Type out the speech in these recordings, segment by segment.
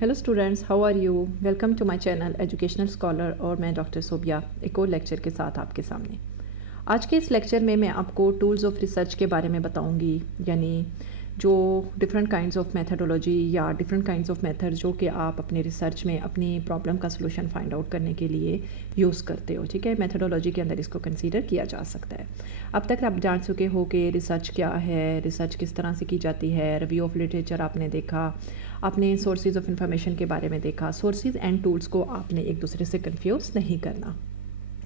Hello students, how are you? Welcome to my channel educational scholar और मैं doctor Sobia एक और लेक्चर के साथ आपके सामने। आज के इस लेक्चर में मैं आपको टूल्स ऑफ रिसर्च के बारे में बताऊंगी, यानी जो डिफरेंट काइंड्स ऑफ मेथडोलॉजी या डिफरेंट काइंड्स ऑफ मेथड जो कि आप अपने रिसर्च में अपनी प्रॉब्लम का सलूशन फाइंड आउट करने के लिए यूज़ करते हो। ठीक है, मेथडोलॉजी के अंदर इसको कंसीडर किया जा सकता है। अब तक आप जान चुके हो कि रिसर्च क्या है, रिसर्च किस तरह से की जाती है, रिव्यू ऑफ लिटरेचर आपने देखा, आपने सोर्सेज ऑफ इंफॉर्मेशन के बारे में देखा। सोर्सेज एंड टूल्स को आपने एक दूसरे से कंफ्यूज नहीं करना।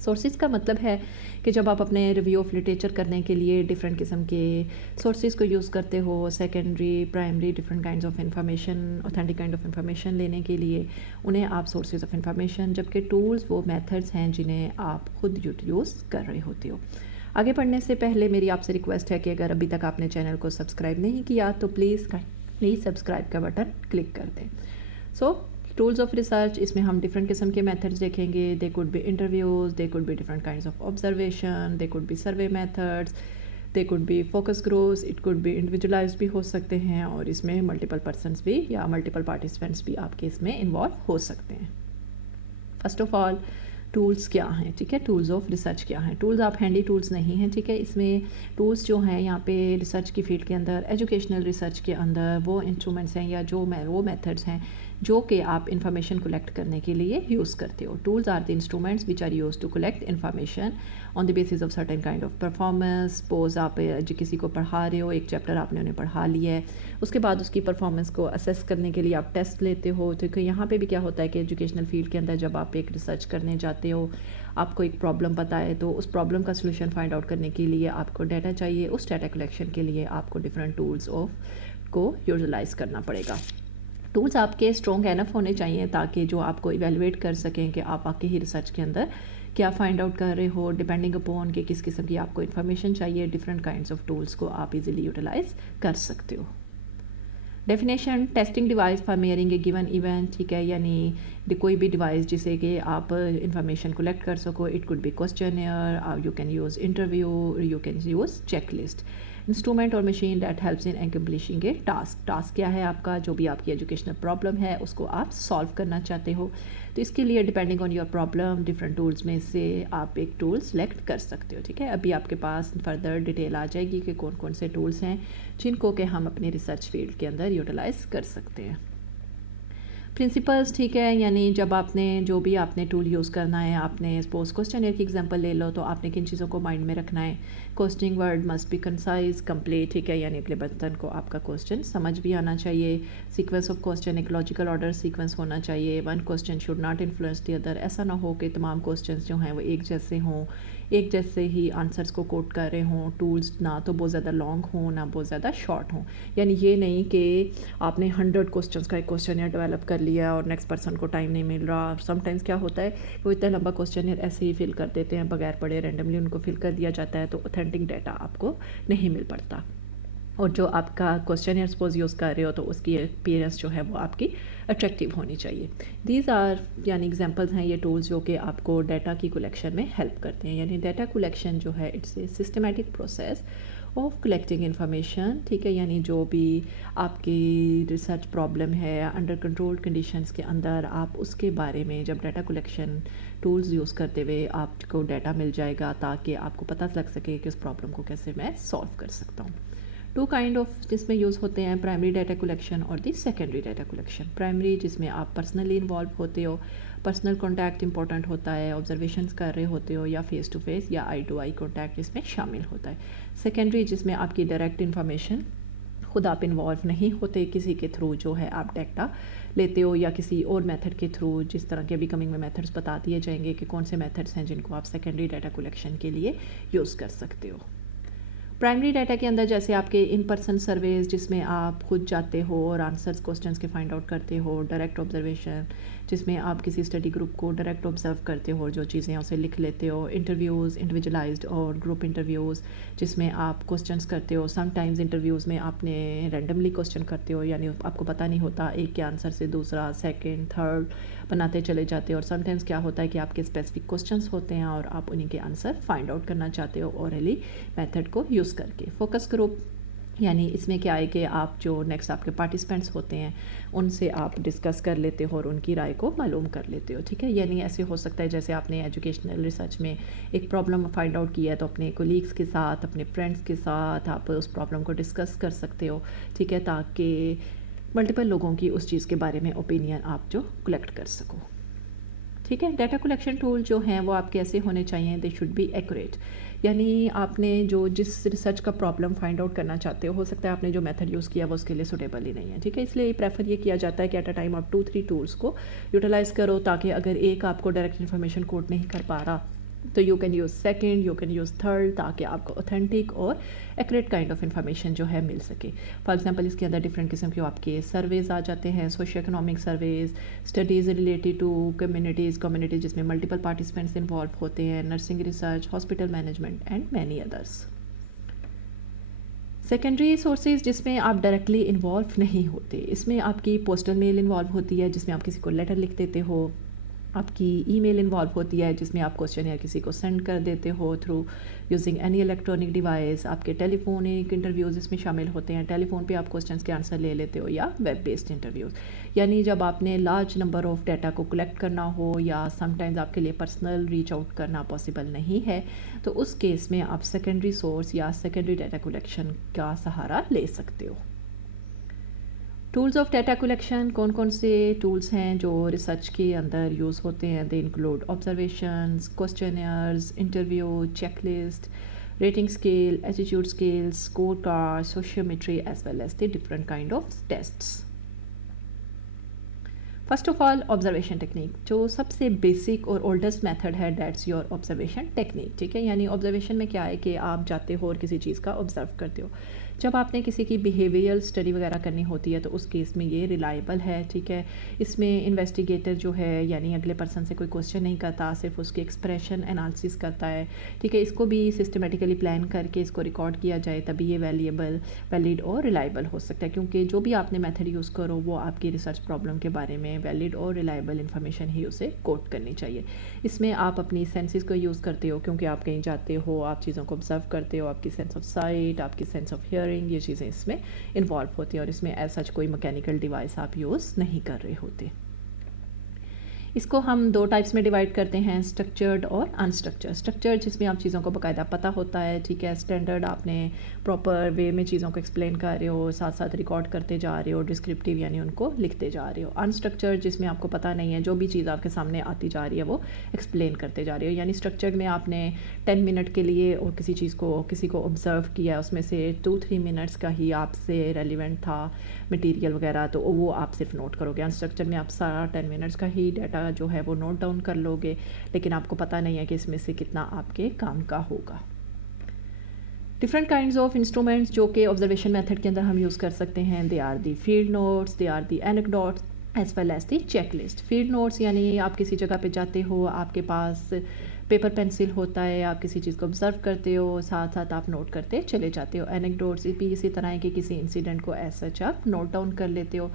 सोर्सेज का मतलब है कि जब आप अपने रिव्यू ऑफ लिटरेचर करने के लिए डिफरेंट किस्म के सोर्सेज को यूज़ करते हो, secondary, primary, different kinds of information, authentic kind of information लेने के लिए उन्हें आप सोर्सेज ऑफ इंफॉर्मेशन, जबकि टूल्स वो मेथड्स हैं जिन्हें आप खुद यूज़ कर रहे होते हो। आगे बढ़ने से पहले मेरी आपसे रिक्वेस्ट है कि अगर अभी तक आपने चैनल को सब्सक्राइब नहीं किया तो प्लीज़ सब्सक्राइब का बटन क्लिक कर दें। सो टूल्स ऑफ रिसर्च, इसमें हम डिफरेंट किस्म के मेथड्स देखेंगे। They could be interviews, they could be different kinds of observation, they could be survey methods, they could be focus groups, it could B individualised भी हो सकते हैं, और इसमें मल्टीपल पर्सनस भी या मल्टीपल पार्टिसिपेंट्स भी आपके इसमें इन्वॉल्व हो सकते हैं। फर्स्ट ऑफ ऑल टूल्स क्या हैं? ठीक है, टूल्स ऑफ रिसर्च क्या हैं? टूल्स आप हैंडी टूल्स नहीं हैं। ठीक है, इसमें टूल्स जो हैं यहाँ पे रिसर्च की फील्ड के अंदर, एजुकेशनल रिसर्च के अंदर वो इंस्ट्रूमेंट्स हैं या वो मेथड्स हैं जो कि आप इंफॉर्मेशन कलेक्ट करने के लिए यूज़ करते हो। Tools are the instruments which are use to collect information on the basis of certain kind of performance. Suppose आप किसी को पढ़ा रहे हो, एक चैप्टर आपने उन्हें पढ़ा लिया है, उसके बाद उसकी परफॉर्मेंस को असेस करने के लिए आप टेस्ट लेते हो। तो यहाँ पे भी क्या होता है कि एजुकेशनल फील्ड के अंदर जब आप एक रिसर्च करने जाते हो, आपको एक प्रॉब्लम पता है, तो उस प्रॉब्लम का सलूशन फाइंड आउट करने के लिए आपको डाटा चाहिए। उस डाटा कलेक्शन के लिए आपको डिफरेंट टूल्स को यूटिलाइज़ करना पड़ेगा। टूल्स आपके स्ट्रॉन्ग एनफ होने चाहिए ताकि जो आपको इवेलुएट कर सकें कि आप वाकई ही रिसर्च के अंदर क्या फाइंड आउट कर रहे हो, डिपेंडिंग अपॉन कि किस किस्म की आपको इन्फॉर्मेशन चाहिए। डिफरेंट काइंड्स ऑफ टूल्स को आप इजीली यूटिलाइज कर सकते हो। Definition, testing device for मेयरिंग A given event. ठीक है, यानी कोई भी डिवाइस जिसे कि आप इंफॉर्मेशन कलेक्ट कर सको। It could be questionnaire, you can use interview, you can use checklist. Instrument और machine that helps in accomplishing a task. Task क्या है आपका? जो भी आपकी एजुकेशनल प्रॉब्लम है उसको आप सॉल्व करना चाहते हो, तो इसके लिए depending on your problem different tools में से आप एक टूल सेलेक्ट कर सकते हो। ठीक है, अभी आपके पास फर्दर डिटेल आ जाएगी कि कौन कौन से टूल्स हैं जिनको कि हम अपनी रिसर्च फील्ड के अंदर यूटिलाइज़ कर सकते हैं। प्रिंसिपल्स, ठीक है, यानी जब आपने जो भी आपने टूल यूज़ करना है, आपने सपोज क्वेश्चनियर की एग्जांपल ले लो, तो आपने किन चीज़ों को माइंड में रखना है? Questioning word must be concise, complete. ठीक है, यानी अपने बर्तन को आपका क्वेश्चन समझ भी आना चाहिए। सीक्वेंस ऑफ क्वेश्चन एक लॉजिकल ऑर्डर सीक्वेंस होना चाहिए। One question should not influence the other. ऐसा ना हो कि तमाम क्वेश्चन जो हैं वो एक जैसे हों, एक जैसे ही आंसर्स को कोट कर रहे हों। टूल्स ना तो बहुत ज़्यादा लॉन्ग हों ना बहुत ज़्यादा शॉर्ट हों, यानी ये नहीं कि आपने 100 क्वेश्चंस का एक क्वेश्चनियर डेवलप कर लिया और नेक्स्ट पर्सन को टाइम नहीं मिल रहा। समटाइम्स क्या होता है, वो इतना लंबा क्वेश्चनियर ऐसे ही फिल कर देते हैं, बगैर पढ़े रैंडमली उनको फिल कर दिया जाता है, तो ऑथेंटिक डाटा आपको नहीं मिल पाता। और जो आपका क्वेश्चनियर सपोज यूज़ कर रहे हो तो उसकी अपीयरेंस जो है वो आपकी अट्रैक्टिव होनी चाहिए। दीज आर यानी एग्जांपल्स हैं ये टूल्स जो कि आपको डाटा की कलेक्शन में हेल्प करते हैं। यानी डाटा कलेक्शन जो है it's a systematic process of collecting information. ठीक है, यानी जो भी आपकी रिसर्च प्रॉब्लम है अंडर कंट्रोल्ड कंडीशंस के अंदर, आप उसके बारे में जब डाटा कलेक्शन टूल्स यूज़ करते हुए आपको डाटा मिल जाएगा ताकि आपको पता लग सके कि उस प्रॉब्लम को कैसे मैं सॉल्व कर सकता हूँ। टू काइंड ऑफ जिसमें यूज़ होते हैं, प्राइमरी डाटा कलेक्शन और दी सेकेंडरी डाटा कलेक्शन। प्राइमरी जिसमें आप पर्सनली इन्वॉल्व होते हो, पर्सनल कॉन्टैक्ट इंपॉर्टेंट होता है, ऑब्जर्वेशंस कर रहे होते हो, या फेस टू फेस या आई टू आई कॉन्टैक्ट इसमें शामिल होता है। सेकेंडरी जिसमें आपकी डायरेक्ट इन्फॉर्मेशन खुद आप इन्वॉल्व नहीं होते, किसी के थ्रू जो है आप डाटा लेते हो या किसी और मेथड के थ्रू, जिस तरह के अभी कमिंग में मेथड्स बता दिए जाएंगे कि कौन से मेथड्स हैं जिनको आप सेकेंडरी डाटा कलेक्शन के लिए यूज़ कर सकते हो। प्राइमरी डाटा के अंदर जैसे आपके इन पर्सन सर्वेज जिसमें आप खुद जाते हो और आंसर्स क्वेश्चंस के फाइंड आउट करते हो, डायरेक्ट ऑब्जर्वेशन जिसमें आप किसी स्टडी ग्रुप को डायरेक्ट ऑब्जर्व करते हो और जो चीज़ें उसे लिख लेते हो, इंटरव्यूज़ इंडिविजुअलाइज्ड और ग्रुप इंटरव्यूज़ जिसमें आप क्वेश्चंस करते हो। समटाइम्स इंटरव्यूज़ में आपने रैंडमली क्वेश्चन करते हो, यानी आपको पता नहीं होता, एक के आंसर से दूसरा सेकेंड थर्ड बनाते चले जाते हो। और समटाइम्स क्या होता है कि आपके स्पेसिफिक क्वेश्चंस होते हैं और आप उन्हीं के आंसर फाइंड आउट करना चाहते हो ओरली मेथड को यूज़ करके। फोकस ग्रुप یعنی اس میں کیا ہے کہ آپ جو نیکسٹ آپ کے پارٹیسپینٹس ہوتے ہیں ان سے آپ ڈسکس کر لیتے ہو اور ان کی رائے کو معلوم کر لیتے ہو، ٹھیک ہے. یعنی ایسے ہو سکتا ہے جیسے آپ نے ایجوکیشنل ریسرچ میں ایک پرابلم فائنڈ آؤٹ کیا ہے تو اپنے کولیگس کے ساتھ، اپنے فرینڈس کے ساتھ آپ اس پرابلم کو ڈسکس کر سکتے ہو، ٹھیک ہے، تاکہ ملٹیپل لوگوں کی اس چیز کے بارے میں اوپینین آپ جو کلیکٹ کر سکو. ٹھیک ہے. ڈیٹا کلیکشن ٹول جو ہیں وہ آپ کے ایسے ہونے چاہیے، دے شوڈ بی ایکوریٹ. یعنی آپ نے جو جس ریسرچ کا پرابلم فائنڈ آؤٹ کرنا چاہتے ہو سکتا ہے آپ نے جو میتھڈ یوز کیا وہ اس کے لیے سوٹیبل ہی نہیں ہے، ٹھیک ہے. اس لیے پریفر یہ کیا جاتا ہے کہ ایٹ اے ٹائم آپ 2-3 ٹولس کو یوٹیلائز کرو، تاکہ اگر ایک آپ کو ڈائریکٹ انفارمیشن کوٹ نہیں کر پا رہا تو you can use second, you can use third, تاکہ آپ کو اوتھینٹک اور ایکوریٹ کائنڈ آف انفارمیشن جو ہے مل سکے. فار ایگزامپل اس کے اندر ڈفرینٹ قسم کے آپ کے سرویز آ جاتے ہیں، socio economic surveys, studies related to communities جس میں ملٹیپل پارٹیسپینٹس انوالو ہوتے ہیں، nursing research, hospital management and many others. Secondary sources جس میں آپ ڈائریکٹلی انوالو نہیں ہوتے، اس میں آپ کی پوسٹل میل انوالو ہوتی ہے جس میں آپ کسی کو لیٹر لکھ دیتے ہو، آپ کی ای میل انوالو ہوتی ہے جس میں آپ کوسچن یا کسی کو سینڈ کر دیتے ہو through using any electronic device. آپ کے ٹیلی فونک انٹرویوز اس میں شامل ہوتے ہیں، ٹیلی فون پہ آپ کوسچنس کے آنسر لے لیتے ہو، یا ویب بیسڈ انٹرویوز. یعنی جب آپ نے لارج نمبر آف ڈیٹا کو کلیکٹ کرنا ہو یا سم ٹائمز آپ کے لیے پرسنل ریچ آؤٹ کرنا پاسبل نہیں ہے تو اس کیس میں آپ سیکنڈری سورس یا سیکنڈری ڈیٹا کلیکشن کا سہارا لے سکتے ہو. ٹولز آف ڈیٹا کلیکشن کون کون سے ٹولز ہیں جو ریسرچ کے اندر یوز ہوتے ہیں؟ They include observations, questionnaires, interview, checklist, rating scale, attitude scale, score card, sociometry as well as the different kind of tests. First of all observation technique جو سب سے بیسک اور oldest method ہے، that's your observation technique, ٹھیک ہے. یعنی observation میں کیا ہے کہ آپ جاتے ہو اور کسی چیز کا آبزرو کرتے ہو. جب آپ نے کسی کی بیہیویئرل اسٹڈی وغیرہ کرنی ہوتی ہے تو اس کیس میں یہ ریلائبل ہے، ٹھیک ہے. اس میں انویسٹیگیٹر جو ہے یعنی اگلے پرسن سے کوئی کوسچن نہیں کرتا، صرف اس کی ایکسپریشن انالیسس کرتا ہے، ٹھیک ہے. اس کو بھی سسٹمیٹیکلی پلان کر کے اس کو ریکارڈ کیا جائے تبھی یہ ویلڈ اور ریلائبل ہو سکتا ہے، کیونکہ جو بھی آپ نے میتھڈ یوز کرو وہ آپ کی ریسرچ پرابلم کے بارے میں ویلڈ اور ریلائبل انفارمیشن ہی اسے کوٹ کرنی چاہیے. اس میں آپ اپنی سینسز کو یوز کرتے ہو کیونکہ آپ کہیں جاتے ہو، آپ چیزوں کو آبزرو کرتے ہو، آپ کی سینس آف سائٹ، آپ کی سینس آف ہیئرنگ، یہ چیزیں اس میں انوالو ہوتی ہیں اور اس میں ایز سچ کوئی میکینیکل ڈیوائس آپ یوز نہیں کر رہے ہوتے. اس کو ہم 2 ٹائپس میں ڈیوائڈ کرتے ہیں، اسٹرکچرڈ اور انسٹرکچرڈ. اسٹرکچرڈ جس میں آپ چیزوں کو باقاعدہ پتہ ہوتا ہے، ٹھیک ہے، اسٹینڈرڈ آپ نے پراپر وے میں چیزوں کو ایکسپلین کر رہے ہو، ساتھ ساتھ ریکارڈ کرتے جا رہے ہو، ڈسکرپٹیو یعنی ان کو لکھتے جا رہے ہو. انسٹرکچرڈ جس میں آپ کو پتہ نہیں ہے، جو بھی چیز آپ کے سامنے آتی جا رہی ہے وہ ایکسپلین کرتے جا رہے ہو. یعنی اسٹرکچرڈ میں آپ نے 10 منٹ کے لیے اور کسی کو آبزرو کیا، اس میں سے 2-3 منٹس کا ہی آپ سے ریلیونٹ تھا مٹیریل وغیرہ تو وہ آپ صرف نوٹ کرو گے. انسٹرکچر میں آپ سارا 10 منٹس کا ہی ڈیٹا جو ہے وہ نوٹ ڈاؤن کر لو گے، لیکن آپ کو پتہ نہیں ہے کہ اس میں سے کتنا آپ کے کام کا ہوگا. ڈفرنٹ کائنڈز آف انسٹرومنٹس جو کہ آبزرویشن میتھڈ کے اندر ہم یوز کر سکتے ہیں، they are the field notes, they are the anecdotes as well as the checklist. Field notes یعنی آپ کسی جگہ پہ جاتے ہو، آپ کے پاس پیپر پینسل ہوتا ہے، آپ کسی چیز کو آبزرو کرتے ہو، ساتھ ساتھ آپ نوٹ کرتے چلے جاتے ہو. اینیکڈوٹس بھی اسی طرح ہے کہ کسی انسیڈنٹ کو ایز سچ آپ نوٹ ڈاؤن کر لیتے ہو.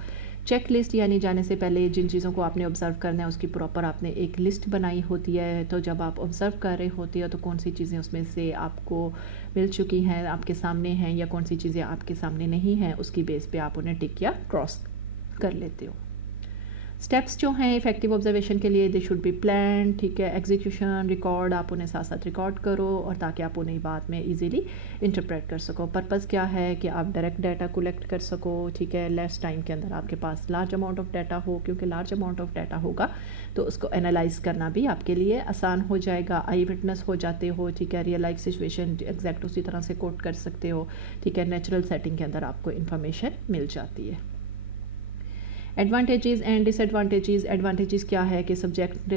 چیک لسٹ یعنی جانے سے پہلے جن چیزوں کو آپ نے آبزرو کرنا ہے اس کی پراپر آپ نے ایک لسٹ بنائی ہوتی ہے، تو جب آپ آبزرو کر رہے ہوتے ہو تو کون سی چیزیں اس میں سے آپ کو مل چکی ہیں، آپ کے سامنے ہیں، یا کون سی چیزیں آپ کے سامنے نہیں ہیں، اس کی بیس پہ آپ انہیں ٹک یا کراس کر لیتے ہو. اسٹیپس جو ہیں افیکٹو آبزرویشن کے لیے، دے شوڈ بی پلان، ٹھیک ہے. ایگزیکیوشن، ریکارڈ، آپ انہیں ساتھ ساتھ ریکارڈ کرو اور تاکہ آپ انہیں بعد میں ایزیلی انٹرپریٹ کر سکو. پرپز کیا ہے کہ آپ ڈائریکٹ ڈیٹا کلیکٹ کر سکو، ٹھیک ہے، لیس ٹائم کے اندر آپ کے پاس لارج اماؤنٹ آف ڈیٹا ہو، کیونکہ لارج اماؤنٹ آف ڈیٹا ہوگا تو اس کو انالائز کرنا بھی آپ کے لیے آسان ہو جائے گا. آئی وٹنس ہو جاتے ہو، ٹھیک ہے، ریئل لائف سچویشن ایگزیکٹ اسی طرح سے کوٹ کر سکتے ہو، ٹھیک ہے. نیچرل سیٹنگ کے اندر آپ کو انفارمیشن مل جاتی ہے. Advantages and disadvantages. Advantages کیا ہے کہ سبجیکٹ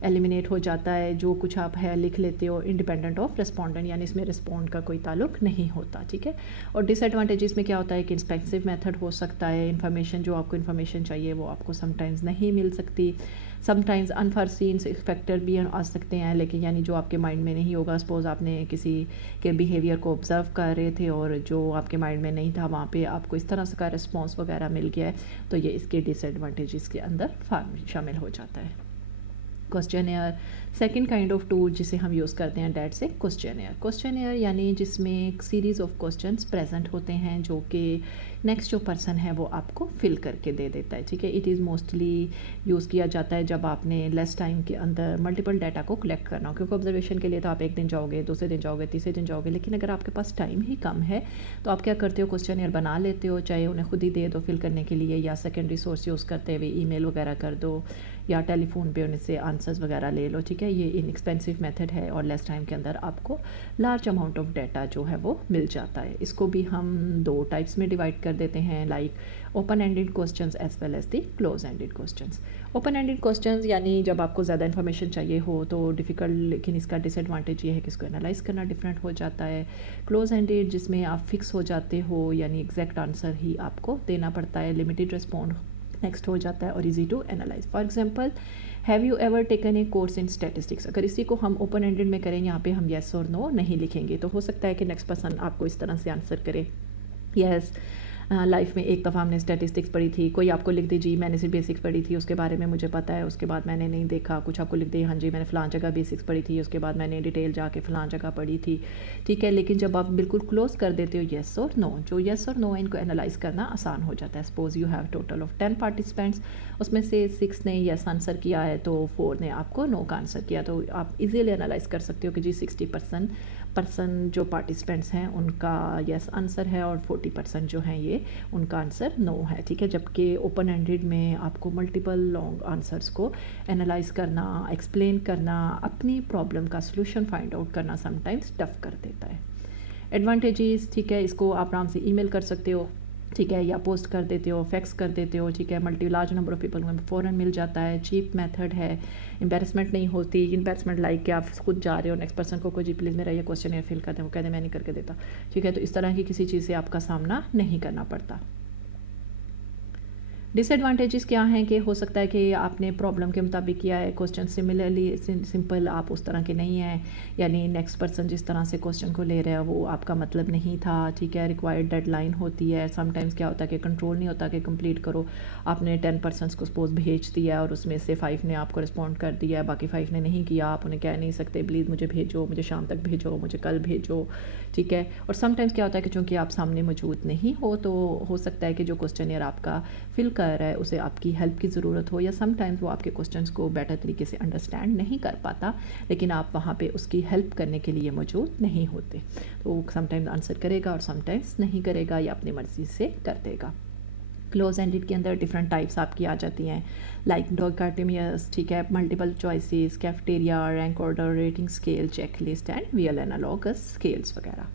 ایلیمینیٹ ہو جاتا ہے، جو کچھ آپ ہے لکھ لیتے ہو انڈیپینڈنٹ آف ریسپونڈنٹ، یعنی اس میں رسپونڈ کا کوئی تعلق نہیں ہوتا، ٹھیک ہے. اور ڈس ایڈوانٹیجز میں کیا ہوتا ہے کہ انسپیکسو میتھڈ ہو سکتا ہے، انفارمیشن جو آپ کو انفارمیشن چاہیے وہ آپ کو سم ٹائمز نہیں مل سکتی، سم ٹائمز انفارسین فیکٹر بھی آ سکتے ہیں، لیکن یعنی جو آپ کے مائنڈ میں نہیں ہوگا. سپوز آپ نے کسی کے بیہیویئر کو آبزرو کر رہے تھے اور جو آپ کے مائنڈ میں نہیں تھا وہاں پہ آپ کو اس طرح سے کا رسپانس وغیرہ مل گیا ہے، تو یہ اس کے ڈس ایڈوانٹیجز کے اندر شامل ہو جاتا ہے. Questionnaire. Second kind of tool जिसे हम यूज़ करते हैं डैट से क्वेश्चनेयर यानी जिसमें एक सीरीज़ ऑफ क्वेश्चंस प्रेजेंट होते हैं जो कि नेक्स्ट जो पर्सन है वो आपको फिल करके दे देता है, ठीक है। इट इज़ मोस्टली यूज़ किया जाता है जब आपने लेस टाइम के अंदर मल्टीपल डाटा को कलेक्ट करना हो, क्योंकि ऑब्जर्वेशन के लिए तो आप एक दिन जाओगे, दूसरे दिन जाओगे, तीसरे दिन जाओगे, लेकिन अगर आपके पास टाइम ही कम है तो आप क्या करते हो, क्वेश्चनेयर बना लेते हो, चाहे उन्हें खुद ही दे दो फिल करने के लिए या सेकेंडरी सोर्स यूज़ करते हुए ईमेल वगैरह कर दो या टेलीफोन पे उनसे आंसर्स वगैरह ले लो, ठीक है। ये इनएक्सपेंसिव मेथड है और लेस टाइम के अंदर आपको लार्ज अमाउंट ऑफ डाटा जो है वो मिल जाता है। इसको भी हम दो टाइप्स में डिवाइड कर देते हैं, like open ended questions as well as the close ended questions. Open ended questions यानी जब आपको ज़्यादा इन्फॉर्मेशन चाहिए हो तो डिफ़िकल्ट, लेकिन इसका डिसएडवांटेज ये है कि इसको एनालाइज करना डिफरेंट हो जाता है। क्लोज एंडेड जिसमें आप फिक्स हो जाते हो यानी एग्जैक्ट आंसर ही आपको देना पड़ता है, लिमिटेड रिस्पॉन्ड नेक्स्ट हो जाता है और easy to analyse. For example, have you ever taken a course in statistics. अगर इसी को हम ओपन एंडेड में करें, यहाँ पे हम येस और नो नहीं लिखेंगे, तो हो सकता है कि नेक्स्ट पर्सन आपको इस तरह से आंसर करे, यस लाइफ में एक दफ़ा हमने स्टैटिस्टिक्स पढ़ी थी, कोई आपको लिख दे जी मैंने सिर्फ बेसिक्स पढ़ी थी, उसके बारे में मुझे पता है, उसके बाद मैंने नहीं देखा। कुछ आपको लिख दे हाँ जी मैंने फ़लाँ जगह बेसिक्स पढ़ी थी, उसके बाद मैंने डिटेल जाके फ़लाँ जगह पढ़ी थी, ठीक है। लेकिन जब आप बिल्कुल क्लोज कर देते हो येस और नो, जो येस और नो इनको एनालाइज करना आसान हो जाता है। Suppose you have total of 10 participants, उसमें से 6 ने येस आंसर किया है तो 4 ने आपको नो का आंसर किया, तो आप इजीली एनालाइज कर सकते हो कि जी 60% जो पार्टिसिपेंट्स हैं उनका येस आंसर है और 40% जो हैं ये उनका आंसर नो है, ठीक है। जबकि ओपन एंडेड में आपको मल्टीपल लॉन्ग आंसर्स को एनालाइज करना, एक्सप्लेन करना, अपनी प्रॉब्लम का सलूशन फाइंड आउट करना समटाइम्स टफ कर देता है। एडवांटेजेस, ठीक है, इसको आप आराम से ईमेल कर सकते हो, ठीक है, या पोस्ट कर देते हो, फैक्स कर देते हो, ठीक है। Multi large number of people में फ़ौरन मिल जाता है, चीप मेथड है, एम्बेरसमेंट नहीं होती। एम्बेरसमेंट लाइक कि आप खुद जा रहे हो नेक्स्ट पर्सन को जी प्लीज़ मेरा ये क्वेश्चन फिल कर दें, वो कहते मैं नहीं करके देता, ठीक है। तो इस तरह की किसी चीज़ से आपका सामना नहीं करना पड़ता। डिसएडवांटेजेस क्या हैं कि हो सकता है कि आपने प्रॉब्लम के मुताबिक किया है, क्वेश्चन सिमिलरली सिंपल आप उस तरह के नहीं हैं, यानी नेक्स्ट पर्सन जिस तरह से क्वेश्चन को ले रहा है वो आपका मतलब नहीं था, ठीक है। रिक्वायर्ड डेडलाइन होती है, समटाइम्स क्या होता है कि कंट्रोल नहीं होता कि कंप्लीट करो। आपने 10 पर्सनस को सपोज भेज दिया और उसमें से 5 ने आपको रिस्पॉन्ड कर दिया, बाकी 5 ने नहीं किया। आप उन्हें कह नहीं सकते प्लीज़ मुझे भेजो, मुझे शाम तक भेजो, मुझे कल भेजो, ठीक है। और समटाइम्स क्या होता है कि चूँकि आप सामने मौजूद नहीं हो तो हो सकता है कि जो क्वेश्चनियर आपका फिल कर रहा है उसे आपकी हेल्प की ज़रूरत हो, या समटाइम्स वो आपके क्वेश्चंस को बेटर तरीके से अंडरस्टैंड नहीं कर पाता, लेकिन आप वहाँ पे उसकी हेल्प करने के लिए मौजूद नहीं होते, तो समटाइम्स आंसर करेगा और समटाइम्स नहीं करेगा, या अपनी मर्ज़ी से कर देगा। क्लोज एंडेड के अंदर डिफरेंट टाइप्स आपकी आ जाती हैं, लाइक डायकोटोमियस, ठीक है, multiple choices, cafeteria, rank order, rating scale, check list and visual analogous scales वगैरह।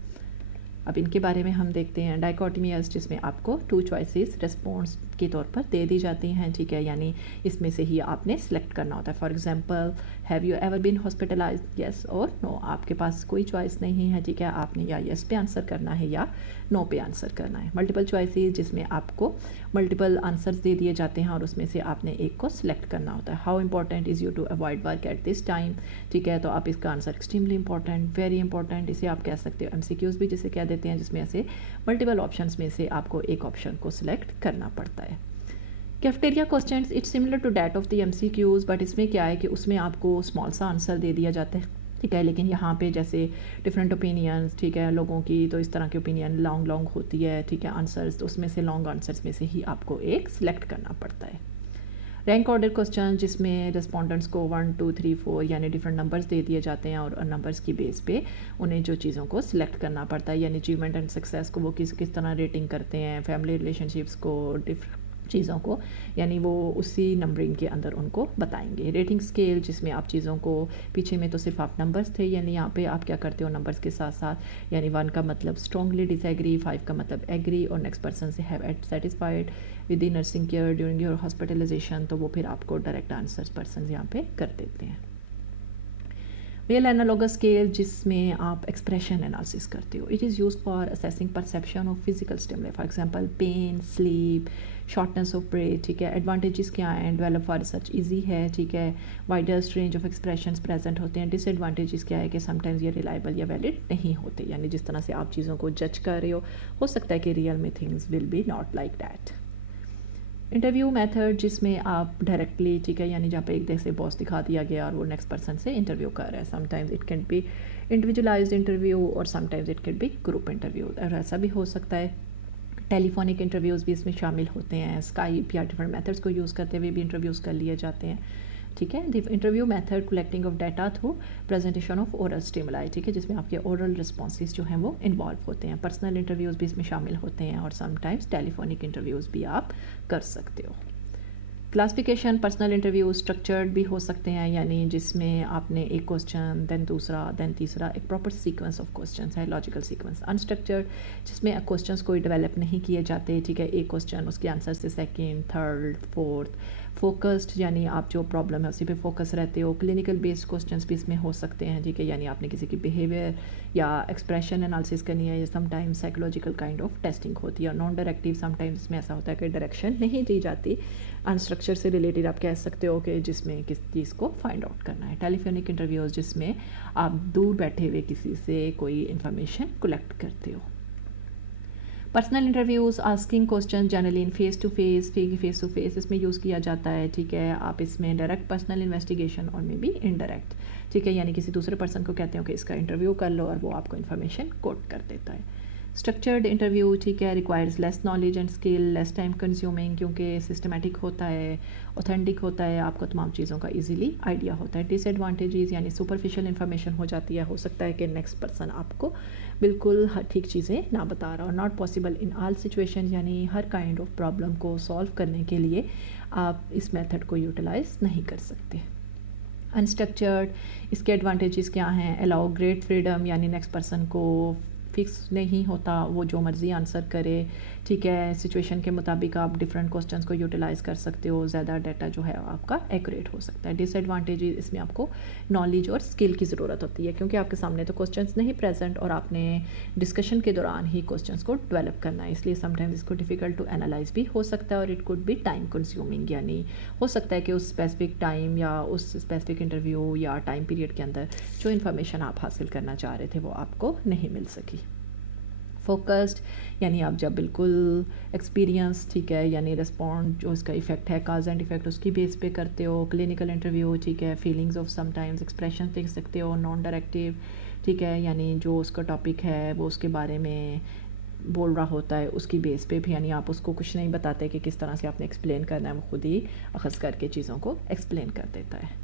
अब इनके बारे में हम देखते हैं। डायकोटोमियस जिसमें आपको 2 चॉइसेस रिस्पॉन्स के तौर पर दे दी जाती हैं, ठीक है, यानी इसमें से ही आपने सेलेक्ट करना होता है। For example, have you ever been hospitalised, yes और नो। आपके पास कोई चॉइस नहीं है, ठीक है, आपने या येस पे आंसर करना है या नो पे आंसर करना है। मल्टीपल चॉइसेस जिसमें आपको मल्टीपल आंसर्स दे दिए जाते हैं और उसमें से आपने एक को सिलेक्ट करना होता है। How important is you to avoid work at this time, ठीक है, तो आप इसका answer extremely important, very important, इसे आप कह सकते हो। एमसीक्यूज भी जिसे कह देते हैं, जिसमें से मल्टीपल ऑप्शंस में से आपको एक ऑप्शन को सिलेक्ट करना पड़ता है। Cafeteria questions it's similar to that of the MCQs, but इसमें क्या है कि उसमें आपको स्मॉल सा आंसर दे दिया जाता है, ठीक है, लेकिन यहाँ पे जैसे डिफरेंट ओपिनियंस, ठीक है, लोगों की, तो इस तरह की ओपिनियन लॉन्ग होती है, ठीक है, आंसर्स, तो उसमें से लॉन्ग आंसर्स में से ही आपको एक सिलेक्ट करना पड़ता है। रैंक ऑर्डर क्वेश्चन जिसमें रिस्पॉन्डेंट्स को 1 2 3 4 यानी डिफरेंट नंबर्स दे दिए जाते हैं और नंबर्स की बेस पे उन्हें जो चीज़ों को सिलेक्ट करना पड़ता है, यानी अचीवमेंट एंड सक्सेस को वो किस तरह रेटिंग करते हैं, फैमिली रिलेशनशिप्स को, चीज़ों को, यानी वो उसी नंबरिंग के अंदर उनको बताएंगे। रेटिंग स्केल जिसमें आप चीज़ों को, पीछे में तो सिर्फ आप नंबर्स थे, यानी यहाँ पे आप क्या करते हो नंबर्स के साथ साथ, यानी 1 का मतलब स्ट्रॉन्गली डिसएग्री, 5 का मतलब एग्री और नेक्स्ट पर्सन से have satisfied with the nursing care during your hospitalisation, तो वो फिर आपको डायरेक्ट आंसर्स पर्सन यहाँ पे कर देते हैं। वीएल एनालॉगस स्केल जिसमें आप एक्सप्रेशन एनालिसिस करते हो, it is used for assessing perception of physical stimuli, for example pain, sleep, shortness of breath, ठीक है। एडवांटेजेस क्या हैं, डेवलप फॉर रिसर्च इजी है, ठीक है, widest range of expressions present होते हैं। डिसएडवांटेजेस क्या है कि समटाइम्स ये रिलायबल या वैलिड नहीं होते, यानी जिस तरह से आप चीज़ों को जज कर रहे हो सकता है कि रियल में things will be not like that. Interview method جس میں آپ ڈائریکٹلی ٹھیک ہے یعنی جہاں پہ ایک جیسے باس دکھا دیا گیا اور وہ نیکسٹ پرسن سے انٹرویو کر رہا ہے. Sometimes it can be individualised interview اور sometimes it can be group interview, اور ایسا بھی ہو سکتا ہے. ٹیلی فونک انٹرویوز بھی اس میں شامل ہوتے ہیں, اسکائپ یا ڈفرنٹ میتھڈس کو یوز کرتے ہوئے بھی انٹرویوز کر لیے جاتے ہیں. ٹھیک ہے, the interview method collecting of data through presentation of oral stimuli, ٹھیک ہے, جس میں آپ کے اورل رسپانسز جو ہیں وہ انوالو ہوتے ہیں. پرسنل انٹرویوز بھی اس میں شامل ہوتے ہیں, اور سم ٹائمز ٹیلی فونک انٹرویوز بھی آپ کر سکتے ہو. کلاسیفیکیشن پرسنل انٹرویو اسٹرکچرڈ بھی ہو سکتے ہیں, یعنی جس میں آپ نے ایک کوسچن دین دوسرا دین تیسرا, ایک پراپر سیکوینس آف کوسچنس ہے, لاجیکل سیکوینس. انسٹرکچرڈ جس میں کوسچنس کوئی ڈیولپ نہیں کیے جاتے, ٹھیک ہے, ایک کوسچن اس کے آنسر سے سیکنڈ تھرڈ فورتھ. فوکسڈ یعنی آپ جو پرابلم ہے اسی پہ فوکس رہتے ہو. کلینکل بیسڈ کوسچنس بھی اس میں ہو سکتے ہیں, ٹھیک ہے, یعنی آپ نے کسی کی بیہیویئر یا ایکسپریشن انالیسس کرنی ہے, یا some times psychological kind of testing ہوتی ہے. اور نان ڈائریکٹیو سم ٹائمز اس میں ایسا ہوتا ہے کہ ڈائریکشن نہیں دی جاتی, انسٹرکچر سے ریلیٹڈ آپ کہہ سکتے ہو کہ جس میں کس چیز کو فائنڈ آؤٹ کرنا ہے. ٹیلی فونک انٹرویوز جس میں آپ دور بیٹھے ہوئے کسی سے کوئی انفارمیشن کلیکٹ کرتے ہو. Personal interviews asking question generally in face to face اس میں یوز کیا جاتا ہے, ٹھیک ہے. آپ اس میں ڈائریکٹ پرسنل انویسٹیگیشن اور میں بھی انڈائریکٹ, ٹھیک ہے, یعنی کسی دوسرے پرسن کو کہتے ہو کہ اس کا انٹرویو کر لو اور وہ آپ کو انفارمیشن کوٹ کر دیتا ہے. اسٹرکچرڈ انٹرویو, ٹھیک ہے, requires less knowledge and skill, less time consuming, کیونکہ سسٹمیٹک ہوتا ہے, اوتھینٹک ہوتا ہے, آپ کو تمام چیزوں کا ایزیلی آئیڈیا ہوتا ہے. ڈس ایڈوانٹیجز یعنی سپرفیشل انفارمیشن ہو جاتی ہے, ہو سکتا ہے کہ نیکسٹ پرسن آپ کو بالکل ہر ٹھیک چیزیں نہ بتا رہا. اور not possible in all situation, یعنی ہر کائنڈ آف پرابلم کو سالو کرنے کے لیے آپ اس میتھڈ کو یوٹیلائز نہیں کر سکتے. انسٹرکچرڈ اس کے ایڈوانٹیجز کیا ہیں؟ الاؤ گریٹ فریڈم, یعنی نیکسٹ پرسن کو فکس نہیں ہوتا, وہ جو مرضی آنسر کرے, ٹھیک ہے. سچویشن کے مطابق آپ ڈفرینٹ کوسچنس کو یوٹیلائز کر سکتے ہو, زیادہ ڈیٹا جو ہے آپ کا ایکوریٹ ہو سکتا ہے. ڈس ایڈوانٹیج اس میں آپ کو نالج اور اسکل کی ضرورت ہوتی ہے, کیونکہ آپ کے سامنے تو کوسچنس نہیں پریزنٹ اور آپ نے ڈسکشن کے دوران ہی کوسچنس کو ڈیولپ کرنا ہے, اس لیے سم ٹائمز اس کو ڈیفیکلٹ ٹو انالائز بھی ہو سکتا ہے. اور it could be time consuming, یعنی ہو سکتا ہے کہ اس اسپیسیفک ٹائم یا اس اسپیسیفک انٹرویو یا ٹائم پیریڈ کے اندر جو انفارمیشن آپ حاصل کرنا چاہ رہے تھے وہ آپ کو نہیں مل سکی. فوکسڈ یعنی آپ جب بالکل ایکسپیرینس, ٹھیک ہے, یعنی رسپونڈ جو اس کا ایفیکٹ ہے, کاز اینڈ ایفیکٹ اس کی بیس پہ کرتے ہو. کلینکل انٹرویو, ٹھیک ہے, feelings of some times expression دیکھ سکتے ہو. نان ڈائریکٹیو, ٹھیک ہے, یعنی جو اس کا ٹاپک ہے وہ اس کے بارے میں بول رہا ہوتا ہے اس کی بیس پہ بھی, یعنی آپ اس کو کچھ نہیں بتاتے کہ کس طرح سے آپ نے ایکسپلین کرنا ہے, وہ خود ہی اخذ کر کے چیزوں کو ایکسپلین کر دیتا ہے.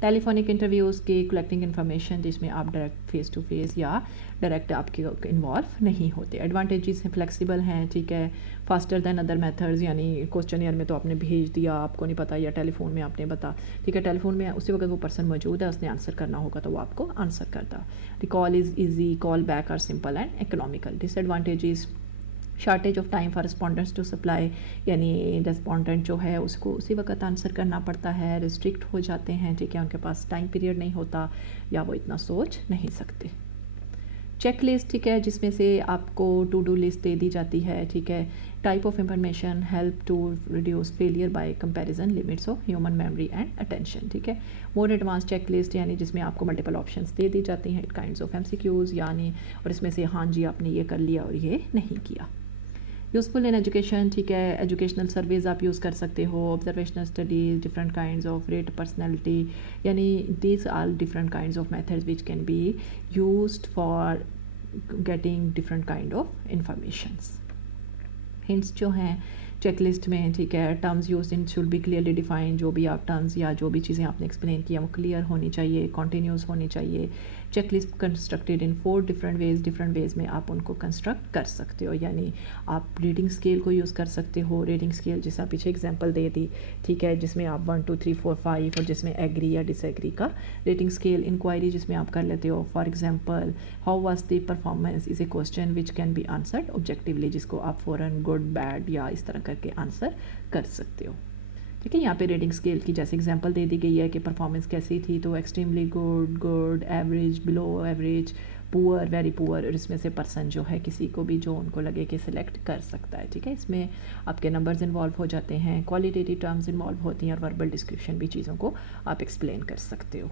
ٹیلی فونک انٹرویوز کی کلیکٹنگ انفارمیشن جس میں آپ ڈائریکٹ فیس ٹو فیس یا ڈائریکٹ آپ کے انوالو نہیں ہوتے. ایڈوانٹیجز ہیں, فلیکسیبل ہیں, ٹھیک ہے, فاسٹر دین ادر میتھڈز, یعنی کوسچن ایئر میں تو آپ نے بھیج دیا, آپ کو نہیں پتا, یا ٹیلی فون میں آپ نے بتا, ٹھیک ہے, ٹیلی فون میں اسی وقت وہ پرسن موجود ہے, اس نے آنسر کرنا ہوگا تو وہ آپ کو آنسر کرتا. Recall is easy, call back are simple and economical. Disadvantages shortage of time for respondents to supply, یعنی رسپونڈنٹ جو ہے اس کو اسی وقت آنسر کرنا پڑتا ہے, ریسٹرکٹ ہو جاتے ہیں, ٹھیک ہے, ان کے پاس ٹائم پیریڈ نہیں ہوتا یا وہ اتنا سوچ نہیں سکتے. چیک لسٹ, ٹھیک ہے, جس میں سے آپ کو ٹو ڈو لسٹ دے دی جاتی ہے, ٹھیک ہے. Type of information help to reduce failure by comparison limits of human memory and attention, ٹھیک ہے. مور ایڈوانس چیک لسٹ یعنی جس میں آپ کو ملٹیپل آپشنس دے دی جاتی ہیں, کائنڈس آف MCQs, یعنی اور اس میں سے ہاں جی آپ نے یہ کر لیا اور یہ نہیں کیا. یوزفل ان ایجوکیشن, ٹھیک ہے, ایجوکیشنل سرویز آپ یوز کر سکتے ہو. Observational studies, different kinds of rate personality, یعنی these are different kinds of methods which can be used for getting different kind of informations. Hints جو ہیں چیک لسٹ میں, ٹھیک ہے, terms use in should be clearly defined, جو بھی آپ terms یا جو بھی چیزیں آپ نے ایکسپلین کیا وہ کلیئر ہونی چاہیے, کنٹینیوس ہونی چاہیے. Check list constructed in 4 different ways میں آپ ان کو کنسٹرکٹ کر سکتے ہو, یعنی آپ ریٹنگ اسکیل کو یوز کر سکتے ہو. ریٹنگ اسکیل جیسے آپ پیچھے اگزامپل دے دی, ٹھیک ہے, جس میں آپ 1 2 3 4 5 اور جس میں ایگری یا ڈس ایگری کا ریٹنگ اسکیل. انکوائری جس میں آپ کر لیتے ہو, for example how was the performance is a question which can be answered objectively, جس کو آپ فوراً گڈ بیڈ یا اس طرح کر کے آنسر کر سکتے ہو, ٹھیک ہے. یہاں پہ ریٹنگ اسکیل کی جیسے اگزامپل دے دی گئی ہے کہ پرفارمنس کیسی تھی, تو extremely good, average, below average, پور, ویری پور, اور اس میں سے پرسن جو ہے کسی کو بھی جو ان کو لگے کہ سلیکٹ کر سکتا ہے, ٹھیک ہے. اس میں آپ کے نمبرز انوالو ہو جاتے ہیں, کوالٹیٹیو ٹرمز انوالو ہوتی ہیں, اور وربل ڈسکرپشن بھی چیزوں کو آپ ایکسپلین کر سکتے ہو.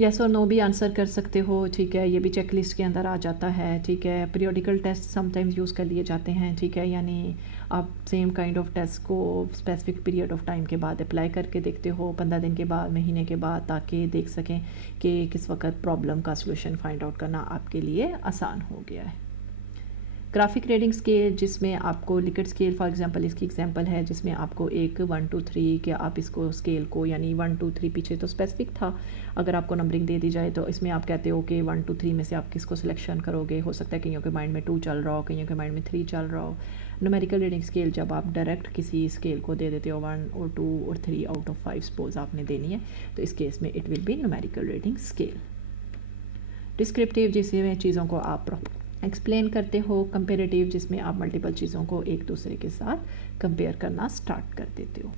यस और नो भी आंसर कर सकते हो, ठीक है, ये भी चेक लिस्ट के अंदर आ जाता है, ठीक है। पीरियोडिकल टेस्ट समटाइम्स यूज़ कर लिए जाते हैं, ठीक है, यानी आप सेम काइंड ऑफ टेस्ट को स्पेसिफिक पीरियड ऑफ टाइम के बाद अप्लाई करके देखते हो, 15 दिन के बाद, महीने के बाद, ताकि देख सकें कि किस वक्त प्रॉब्लम का सलूशन फाइंड आउट करना आपके लिए आसान हो गया है। ग्राफिक रीडिंग स्केल, जिसमें आपको लिकट स्केल फॉर एग्जांपल इसकी एग्जांपल है, जिसमें आपको एक 1 2 3 के आप इसको स्केल को यानी 1 2 3 पीछे तो स्पेसिफिक था, अगर आपको नंबरिंग दे दी जाए तो इसमें आप कहते हो कि 1 2 3 में से आप किसको सिलेक्शन करोगे। हो सकता है कईयों के माइंड में 2 चल रहा हो, कईयों के माइंड में 3 चल रहा हो। न्यूमेरिकल रीडिंग स्केल जब आप डायरेक्ट किसी स्केल को दे देते हो 1 और 2 और 3 आउट ऑफ 5 सपोज आपने देनी है, तो इस केस में it will be numerical reading scale. Descriptive, जिसमें चीज़ों को आप एक्सप्लेन करते हो। कंपेरेटिव, जिसमें आप मल्टीपल चीज़ों को एक दूसरे के साथ कंपेयर करना स्टार्ट कर देते हो।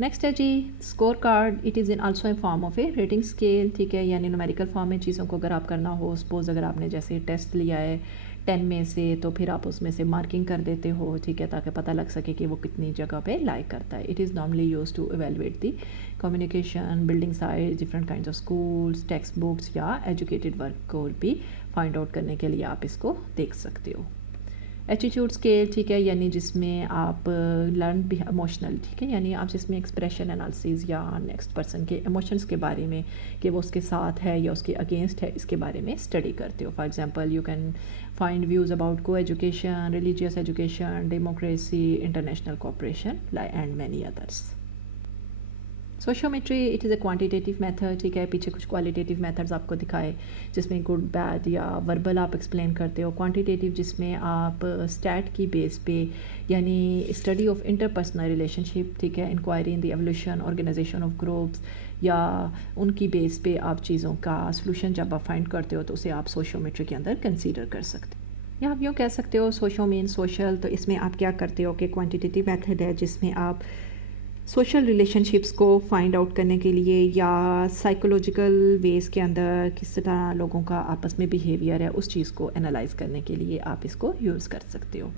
नेक्स्ट है जी score card. It is in also a form of a rating scale, ठीक है, यानी न्यूमेरिकल फॉर्म में चीज़ों को अगर आप करना हो, सपोज अगर आपने जैसे टेस्ट लिया है 10 में से, तो फिर आप उसमें से मार्किंग कर देते हो, ठीक है, ताकि पता लग सके कि वो कितनी जगह पे लाइक करता है। It is normally use to evaluate the communication, building size, different kinds of schools, text books या एजुकेटेड वर्क को भी फाइंड आउट करने के लिए आप इसको देख सकते हो। एटीट्यूड स्केल, ठीक है, यानी जिसमें आप लर्न भी इमोशनल, ठीक है, यानी आप जिसमें एक्सप्रेशन एनालिसिस या नेक्स्ट पर्सन के इमोशंस के बारे में कि वो उसके साथ है या उसके अगेंस्ट है, इसके बारे में स्टडी करते हो। For example you can find views about को education, religious education, democracy, international cooperation and many others. Sociometry, it is a quantitative method, ठीक है, पीछे कुछ क्वालिटेटिव मेथड्स आपको दिखाए जिसमें गुड बैड या वर्बल आप एक्सप्लेन करते हो। क्वांटिटेटिव, जिसमें आप स्टैट की बेस पे यानी स्टडी ऑफ इंटरपर्सनल रिलेशनशिप, ठीक है, inquiry in the evolution, organisation of groups या उनकी बेस पे आप चीज़ों का सलूशन जब आप फाइंड करते हो तो उसे आप सोशियोमेट्री के अंदर कंसीडर कर सकते हो। या आप यूँ कह सकते हो सोशो मीन सोशल, तो इसमें आप क्या करते हो कि क्वांटिटेटिव मेथड है जिसमें आप सोशल रिलेशनशिप्स को फाइंड आउट करने के लिए या साइकोलॉजिकल वेज के अंदर किस तरह लोगों का आपस में बिहेवियर है उस चीज़ को एनालाइज करने के लिए आप इसको यूज़ कर सकते हो।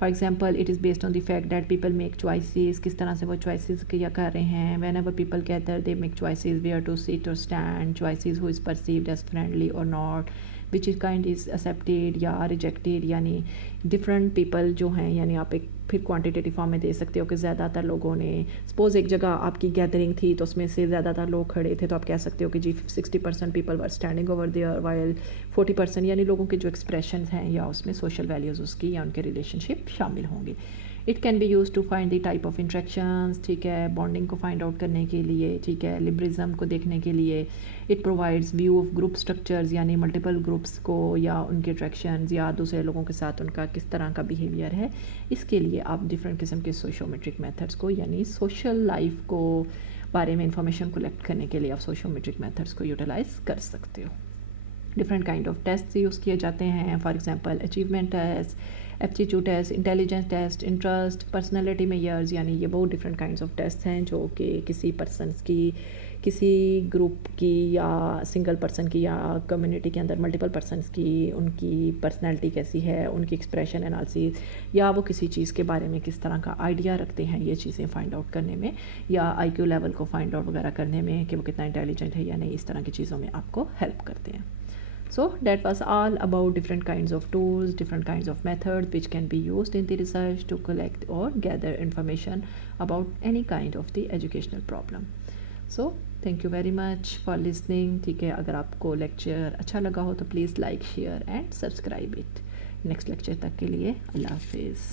For example it is based on the fact that people make choices, किस तरह से वो चॉइसेस किया कर रहे हैं। Whenever people gather they make choices where to sit और stand, choices who is perceived as friendly और not, which is kind is accepted या रिजेक्टेड, यानी डिफरेंट पीपल जो हैं, यानी आप एक फिर क्वांटिटेटिव फॉर्म में दे सकते हो कि ज़्यादातर लोगों ने सपोज एक जगह आपकी गैदरिंग थी तो उसमें से ज़्यादातर लोग खड़े थे, तो आप कह सकते हो कि जी 60% people were standing over there while 40%, यानी लोगों के जो एक्सप्रेशन हैं या उसमें सोशल वैल्यूज़ उसकी या उनके रिलेशनशिप शामिल होंगे। It can be use to find the type of interactions, ठीक है, बॉन्डिंग को फाइंड आउट करने के लिए, ठीक है, लिबरिज्म को देखने के लिए। It provides view of group structures, यानी मल्टीपल ग्रुप्स को या उनके अट्रैक्शंस या दूसरे लोगों के साथ उनका किस तरह का बिहेवियर है, इसके लिए आप डिफरेंट किस्म के सोशियोमेट्रिक मेथड्स को यानी सोशल लाइफ को बारे में इंफॉर्मेशन कलेक्ट करने के लिए आप सोशियोमेट्रिक मेथड्स को यूटिलाइज कर सकते हो। Different kind of test use किए जाते हैं, for example achievement test, aptitude test, intelligence test, interest, personality measures, यानी ये बहुत डिफरेंट काइंड्स ऑफ टेस्ट हैं जो कि किसी पर्सनस की, किसी ग्रुप की या सिंगल पर्सन की या कम्युनिटी के अंदर मल्टीपल पर्सनस की उनकी पर्सनैलिटी कैसी है, उनकी एक्सप्रेशन एनालिसिस या वो किसी चीज़ के बारे में किस तरह का आइडिया रखते हैं, ये चीज़ें फाइंड आउट करने में या आईक्यू लेवल को फाइंड आउट वगैरह करने में कि वो कितना इंटेलिजेंट है या नहीं, इस तरह की चीज़ों में आपको हेल्प करते हैं। So that was all about different kinds of tools, different kinds of methods which can be used in the research to collect or gather information about any kind of the educational problem. So thank you very much for listening. ठीक है, अगर आपको lecture अच्छा लगा हो तो please like share and subscribe it. Next lecture तक के लिए अल्लाह हाफिज़।